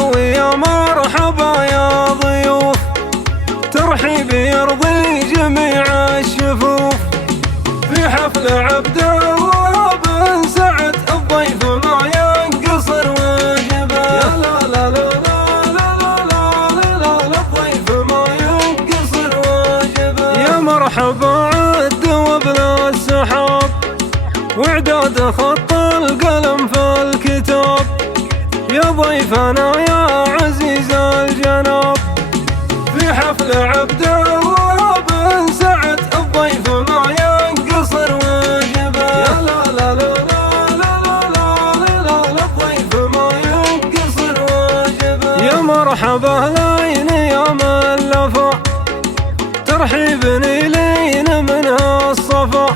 ويا مرحبا يا ضيوف، ترحيب يرضي جميع الشفوف. في حفل عبد الله بن سعد الضيف ما ينقصر واجبه. يا لا لا لا لا لا لا لا لا الضيف ما ينقصر واجبه. يا مرحبا عد وبلا السحاب، واعداد خط القلم في الكتاب. يا ضيفنا يا عزيز الجناب، في حفل عبد الله بن سعد الضيف ما ينقصر واجبه. يا لا لا لا لا لا لا لا الضيف ما ينقصر واجبه. يا مرحبا لين يا ملفا، ترحيبني لين منها الصفا.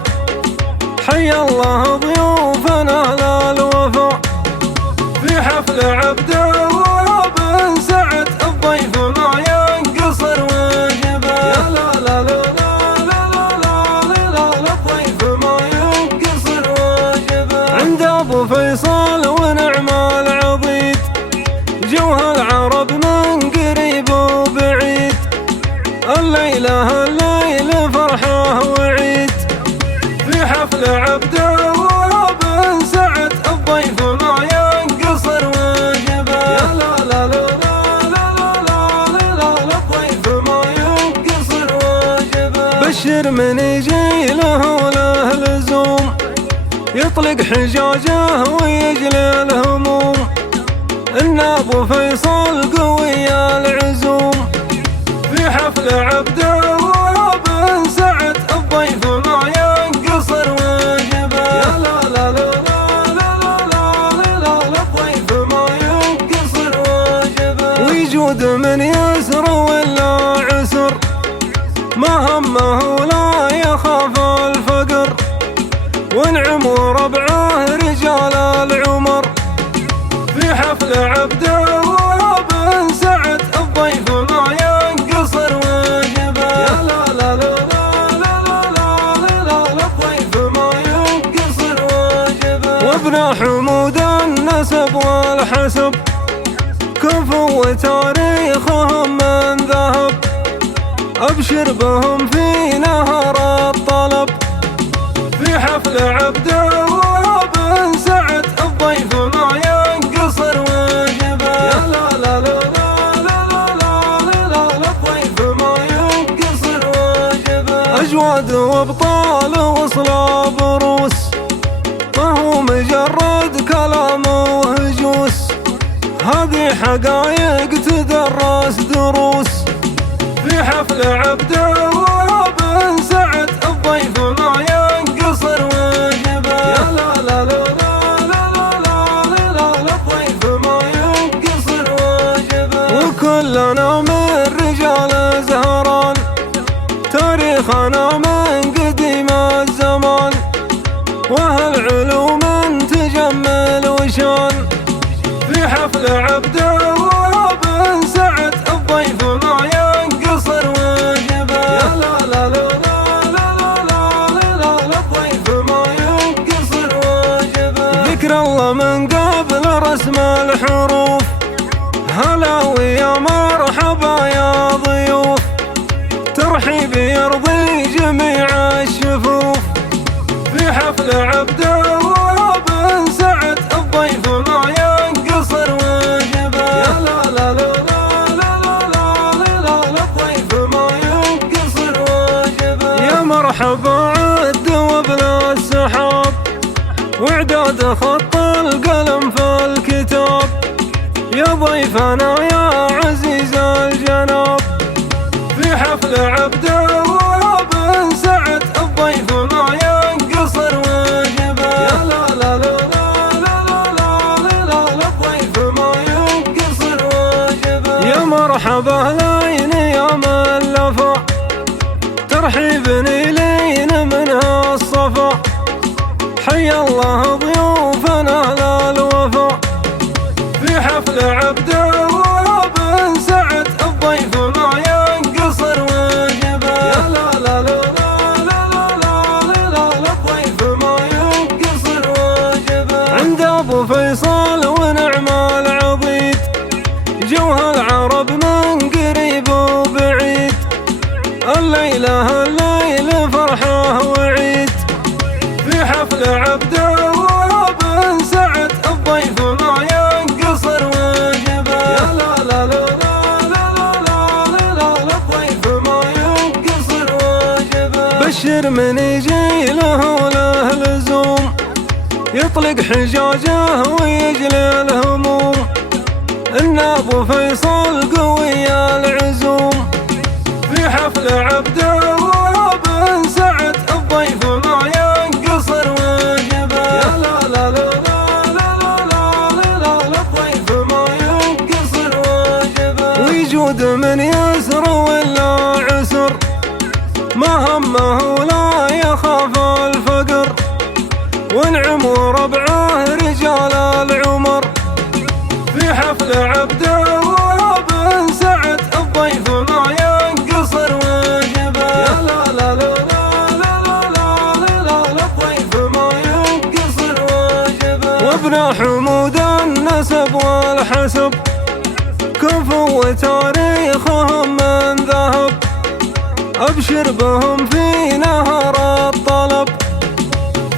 حي الله ضيوفنا للوفا، في حفل عبد الله بن سعد الضيف ما ينقصر واجبه. يا لا لا لا لا لا لا لا الضيف ما ينقصر واجبه. عند ابو فيصل ونعم العضيد، جوها العرب من قريب وبعيد. الليله الليل فرحه وعيد، في حفل عبد الله بن سعد الضيف ما ينقصر واجبه. يا لا لا لا لا لا لا الضيف ما ينقصر واجبه. بشر من يجي له لزوم، يطلق حجاجه ويجلي الهموم. ان ابو فيصل قوي العزوم، في حفل عبد الله بن سعد الضيف ما ينقصر واجبه. يا لا لا لا لا لا لا الضيف ما ينقصر واجبه. ويجود من يسر ولا عسر، ما همه ولا يخاف الفقر. وانعم وربعه رجال العمر، في حفل عبد الله بن سعد الضيف ما ينقصر واجبه. يا لا لا لا لا الضيف ما ينقصر واجبه. وابن حمود النسب والحسب، كفو وتاريخهم من ذهب. ابشر بهم في نهر الطلب، في حفل عبد الله بن سعد الضيف ما ينقصر واجبه. يا لا لا لا لا الضيف ما ينقصر واجبه. اجواد وابطال وصلاب روس، ما هو مجرد كلام وهجوس. هذه حقايق تدرس دروس، في حفل عبد الله بن سعد الضيف ما ينقصر واجبه. يا لا لا لا لا لا الضيف ما ينقصر واجبه. وكلنا من رجال زهران، تاريخنا من قديم الزمان. واهل علوم تجمل وشان، في حفل عبد الله بن سعد الضيف ما ينقصر واجبه. يا لا لا لا لا الضيف ما ينقصر واجبه. ذكر الله من قبل رسم الحروف، هلا ويا مرحبا يا ضيوف. ترحيب يرضي جميع الشفوف، في حفل عبد الله بن سعد الضيف ما ينقصر واجبه. يا لا لا لا لا الضيف ما ينقصر واجبه. يا مرحبا عد وبلا السحاب، واعداد خط القلم في الكتاب. يا ضيفنا يا عزيز الجناب، في حفل عبد الله بن سعد الضيف ما ينقصر واجبه. يا لا لا لا لا لا الضيف ما ينقصر واجبه. يا مرحبا لين يا ملفا، ترحيبني لين منها الصفا. حي الله ضيوفنا للوفا، في حفل عبد الله بن سعد الضيف ما ينقصر واجبه. يا لا لا لا لا الضيف ما ينقصر واجبه. عند ابو فيصل ونعم العضيد، أبشر من يجي له لزوم، يطلق حجاجه ويجلي الهموم، إن أبو فيصل قوي العزوم. في حفل عبد الله بن سعد الضيف ما ينقصر واجبه، يا لا لا لا لا لا لا لا الضيف ما ينقصر واجبه. ويجود من يسر ولا عسر، ما همه ولا يخاف الفقر، وانعم وربعه رجال العمر. في حفل عبد الله بن سعد الضيف ما ينقصر واجبه، يا لا لا لا لا لا لا لا الضيف ما ينقصر واجبه. وابن حمود النسب والحسب، كفو وتاريخهم من ذهب، أبشر بهم في نهر الطلب.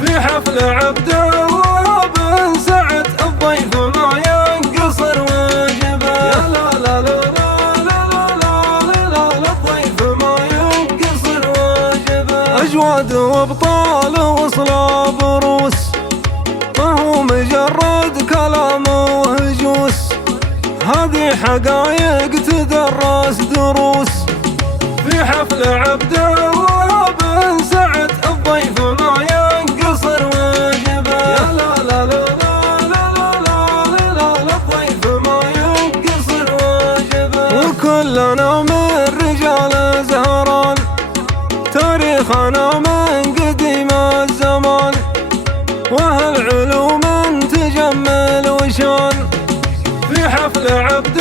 في حفل عبد الله بن سعد الضيف ما ينقصر واجبه، يا لا لا لا لا لا لا الضيف ما ينقصر واجبه. أجواد وابطال وصلاب روس، ما هو مجرد كلام وهجوس، هذه حقايق تدرس دروس. في حفل عبد الله بن سعد الضيف ما ينقصر واجبه، يا لا لا لا لا لا الضيف ما ينقصر واجبه. وكلنا من رجال زهران، تاريخنا من قديم الزمان، وهالعلوم تجمل وشان. في حفل عبد